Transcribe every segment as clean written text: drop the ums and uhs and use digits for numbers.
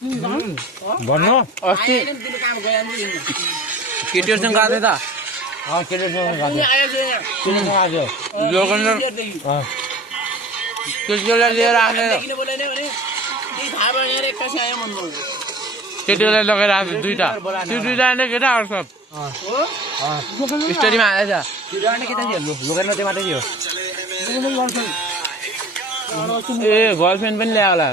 भन्नु अस्ति केटीहरूसँग गएको थिएँ त केटीसँग आज केटीहरूलाई लिएर आएको केटीहरूलाई लगेर आएको दुईटा त्यो दुईटा नै केटाहरू सब स्टोरीमा हालेछ लोकेर मात्रै मात्रै थियो ए गर्लफ्रेन्ड पनि ल्यायो होला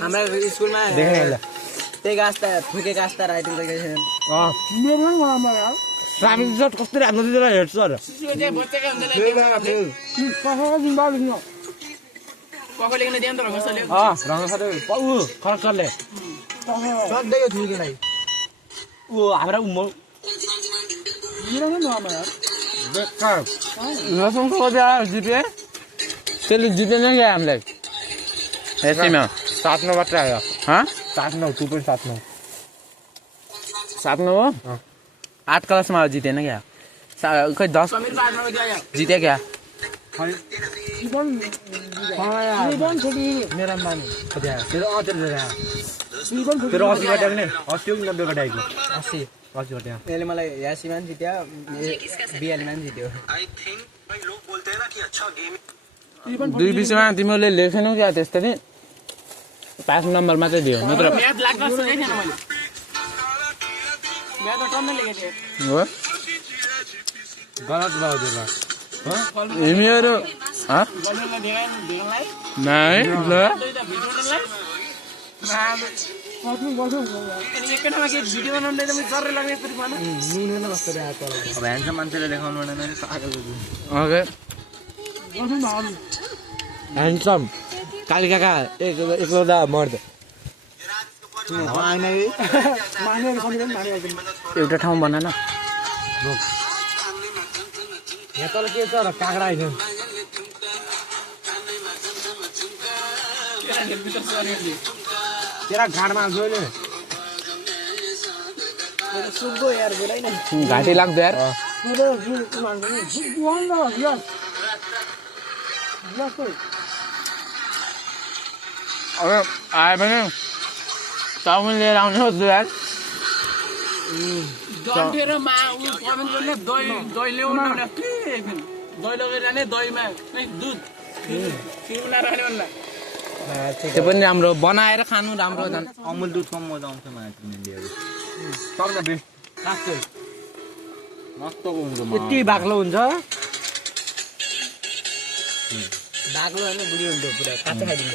हाम्रो स्कुलमा त्यही गास्ता फुके गास्ता राइटिङ गरेको कस्तो राम्रो दिँदैन हेर्छ र खरकले हाम्रा जिपे त्यसले जिपे नै ल्यायो हामीलाई यसैमा 7-9 मात्रै आयो 7-9 2.79 7-9 हो 8 क्लासमा जितेन क्या खै 10 जित्यो क्या मेरा माने तेरो 80 घटा पनि 80 90 घटाएको 80 घटा यसले मलाई यासीमान जित्यो बिहालीमा जित्यो दुई विषयमा तिमीहरूले लेखेनौ क्या त्यस्तो नि 5 नम्बर मात्रै दियो नत्र हो गलत भयो त्यो तिमीहरू नाइ ल अब ह्यान्डसम मान्छेले देखाउनु ओके ह्यान्डसम काली काका एकलौटा मर्द एउटा ठाउँ भन न यहाँ तल के छ र काँक्रा आइछ तेरा घाँडमा जोइले घाँटी लाग्दो यार अब आयो भने चाउमिन लिएर आउनु खोज्छु यार त्यो पनि राम्रो बनाएर खानु राम्रो झन् अमुल दुधको मजा आउँछ मलाई सबभन्दा बेस्ट कास्टै मस्तको हुन्छ यति बाक्लो हुन्छ बाक्लो होइन बुढी हुन्छ पुरा काँचो खाइदिन्छ